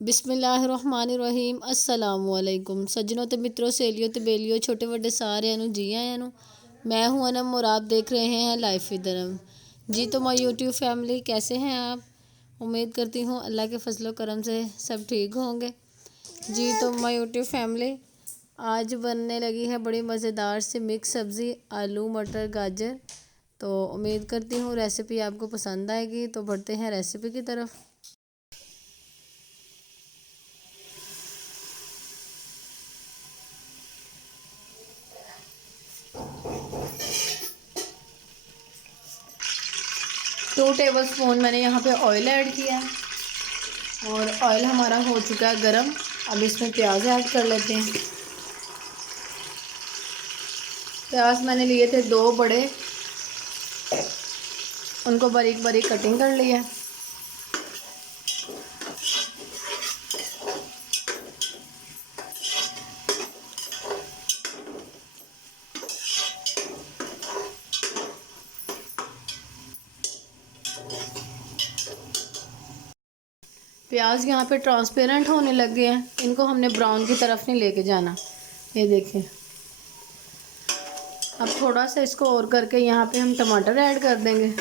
बिस्मिल्लाहिर्रहमानिर्रहीम अस्सलामुअलैकुम सज्जनों ते मित्रों सहेलियों ते बेलियों छोटे बड़े सारे जी आया नू मैं हूं अनम और आप देख रहे हैं लाइफ विद अनम। जी तो माय यूट्यूब फैमिली, कैसे हैं आप? उम्मीद करती हूं अल्लाह के फजलो करम से सब ठीक होंगे। जी तो माय यूट्यूब फैमिली, आज बनने लगी है बड़ी मज़ेदार सी मिक्स सब्ज़ी आलू मटर गाजर। तो उम्मीद करती हूँ रेसिपी आपको पसंद आएगी। तो बढ़ते हैं रेसिपी की तरफ। टू टेबल स्पून मैंने यहाँ पे ऑयल ऐड किया है और ऑयल हमारा हो चुका है गरम। अब इसमें प्याज ऐड कर लेते हैं। प्याज मैंने लिए थे 2 बड़े, उनको बारीक बारीक कटिंग कर लिया। प्याज यहाँ पे ट्रांसपेरेंट होने लग गए हैं, इनको हमने ब्राउन की तरफ नहीं लेके जाना। ये देखें। अब थोड़ा सा इसको और करके यहाँ पे हम टमाटर ऐड कर देंगे।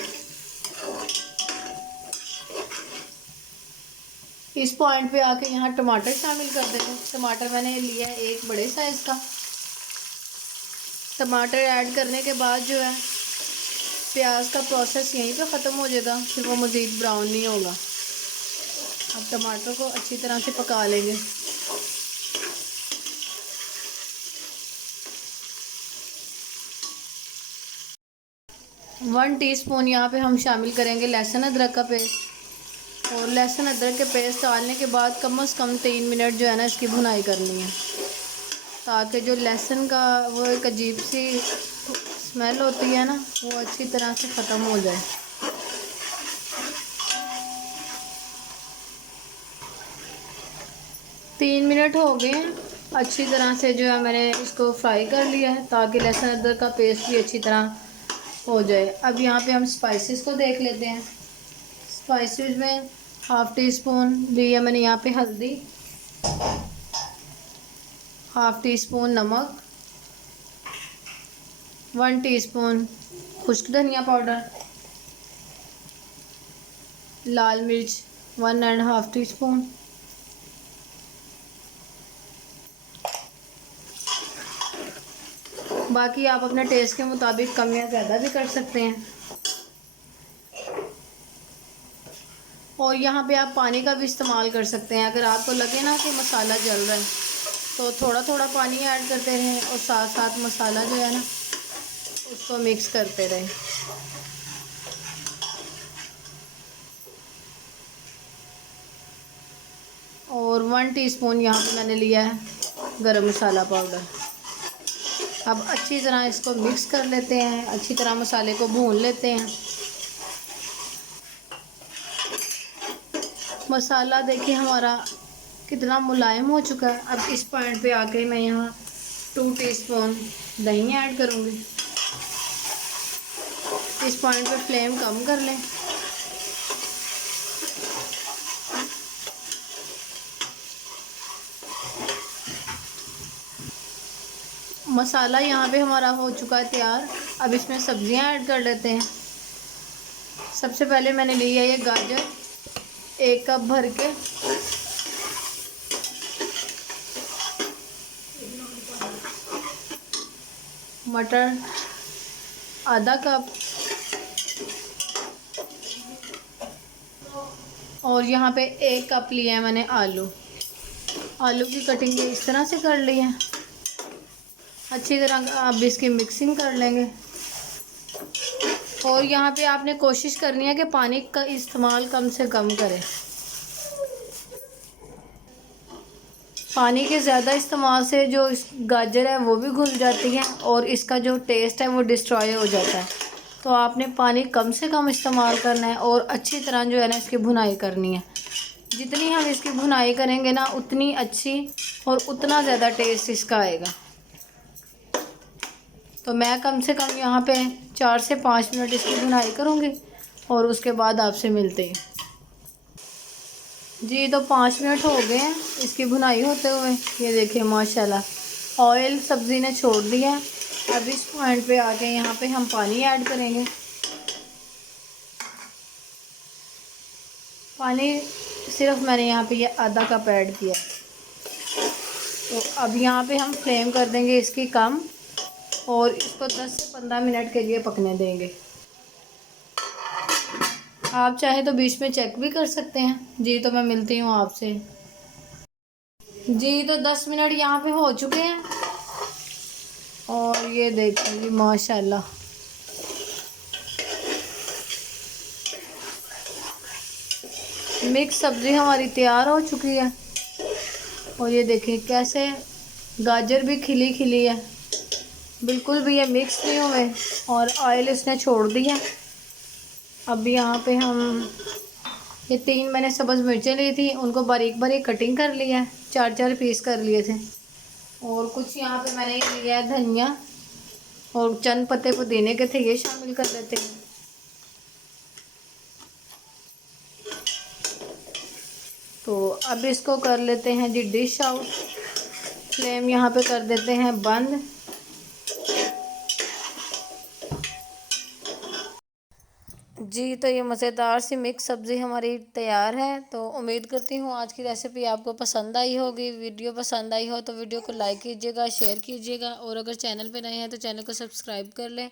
इस पॉइंट पे आके यहाँ टमाटर शामिल कर देंगे। टमाटर मैंने लिया है 1 बड़े साइज़ का। टमाटर ऐड करने के बाद जो है प्याज का प्रोसेस यहीं पे ख़त्म हो जाएगा, फिर वो मज़ीद ब्राउन नहीं होगा। अब टमाटर को अच्छी तरह से पका लेंगे। वन टीस्पून यहाँ पे हम शामिल करेंगे लहसुन अदरक का पेस्ट। और लहसुन अदरक के पेस्ट डालने के बाद कम से कम 3 मिनट जो है ना इसकी भुनाई करनी है, ताकि जो लहसुन का वो एक अजीब सी स्मेल होती है ना, वो अच्छी तरह से ख़त्म हो जाए। तीन मिनट हो गए हैं। अच्छी तरह से जो है मैंने इसको फ्राई कर लिया है, ताकि लहसुन अदरक का पेस्ट भी अच्छी तरह हो जाए। अब यहाँ पे हम स्पाइसेस को देख लेते हैं। स्पाइसेस में हाफ़ टी स्पून लिया मैंने यहाँ पे हल्दी, हाफ़ टी स्पून नमक, 1 टीस्पून खुश्क धनिया पाउडर, लाल मिर्च 1.5 टीस्पून, बाकी आप अपने टेस्ट के मुताबिक कम या ज़्यादा भी कर सकते हैं। और यहाँ पे आप पानी का भी इस्तेमाल कर सकते हैं। अगर आपको लगे ना कि मसाला जल रहा है तो थोड़ा थोड़ा पानी ऐड करते रहें और साथ साथ मसाला जो है ना उसको मिक्स करते रहें। और 1 टीस्पून यहाँ पे मैंने लिया है गरम मसाला पाउडर। अब अच्छी तरह इसको मिक्स कर लेते हैं, अच्छी तरह मसाले को भून लेते हैं। मसाला देखिए हमारा कितना मुलायम हो चुका है। अब इस पॉइंट पे आके मैं यहाँ 2 टीस्पून दही ऐड करूँगी। इस पॉइंट पे फ्लेम कम कर लें। मसाला यहाँ पे हमारा हो चुका है तैयार। अब इसमें सब्जियाँ ऐड कर लेते हैं। सबसे पहले मैंने लिया ये गाजर 1 कप भर के, मटर आधा कप, और यहाँ पे 1 कप लिया है मैंने आलू। आलू की कटिंग इस तरह से कर ली है। अच्छी तरह अब इसकी मिक्सिंग कर लेंगे। और यहाँ पे आपने कोशिश करनी है कि पानी का इस्तेमाल कम से कम करें। पानी के ज़्यादा इस्तेमाल से जो इस गाजर है वो भी घुल जाती है और इसका जो टेस्ट है वो डिस्ट्रॉय हो जाता है। तो आपने पानी कम से कम इस्तेमाल करना है और अच्छी तरह जो है ना इसकी भुनाई करनी है। जितनी हम इसकी भुनाई करेंगे ना उतनी अच्छी और उतना ज़्यादा टेस्ट इसका आएगा। तो मैं कम से कम यहाँ पे 4 से 5 मिनट इसकी भुनाई करूँगी और उसके बाद आपसे मिलते हैं। जी तो 5 मिनट हो गए हैं इसकी भुनाई होते हुए। ये देखिए माशाल्लाह ऑयल सब्ज़ी ने छोड़ दिया है। अब इस पॉइंट पे आके यहाँ पे हम पानी ऐड करेंगे। पानी सिर्फ मैंने यहाँ पे ये आधा कप ऐड किया। तो अब यहाँ पे हम फ्लेम कर देंगे इसकी कम और इसको 10 से 15 मिनट के लिए पकने देंगे। आप चाहे तो बीच में चेक भी कर सकते हैं। जी तो मैं मिलती हूँ आपसे। जी तो 10 मिनट यहाँ पे हो चुके हैं और ये देखिए जी माशाल्लाह मिक्स सब्ज़ी हमारी तैयार हो चुकी है। और ये देखिए कैसे गाजर भी खिली खिली है, बिल्कुल भी ये मिक्स नहीं हुए और ऑयल इसने छोड़ दिया। अब यहाँ पे हम ये 3 मैंने सब्ज़ मिर्चें ली थी, उनको बारीक बारीक कटिंग कर लिया है, 4-4 पीस कर लिए थे। और कुछ यहाँ पे मैंने लिया है धनिया और चंद पत्ते पुदीने के थे, ये शामिल कर लेते हैं। तो अब इसको कर लेते हैं जी डिश आउट। फ्लेम यहाँ पे कर देते हैं बंद। जी तो ये मज़ेदार सी मिक्स सब्ज़ी हमारी तैयार है। तो उम्मीद करती हूँ आज की रेसिपी आपको पसंद आई होगी। वीडियो पसंद आई हो तो वीडियो को लाइक कीजिएगा, शेयर कीजिएगा और अगर चैनल पे नए हैं तो चैनल को सब्सक्राइब कर लें,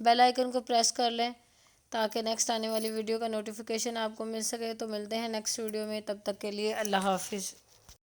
बेल आइकन को प्रेस कर लें ताकि नेक्स्ट आने वाली वीडियो का नोटिफिकेशन आपको मिल सके। तो मिलते हैं नेक्स्ट वीडियो में, तब तक के लिए अल्लाह हाफिज़।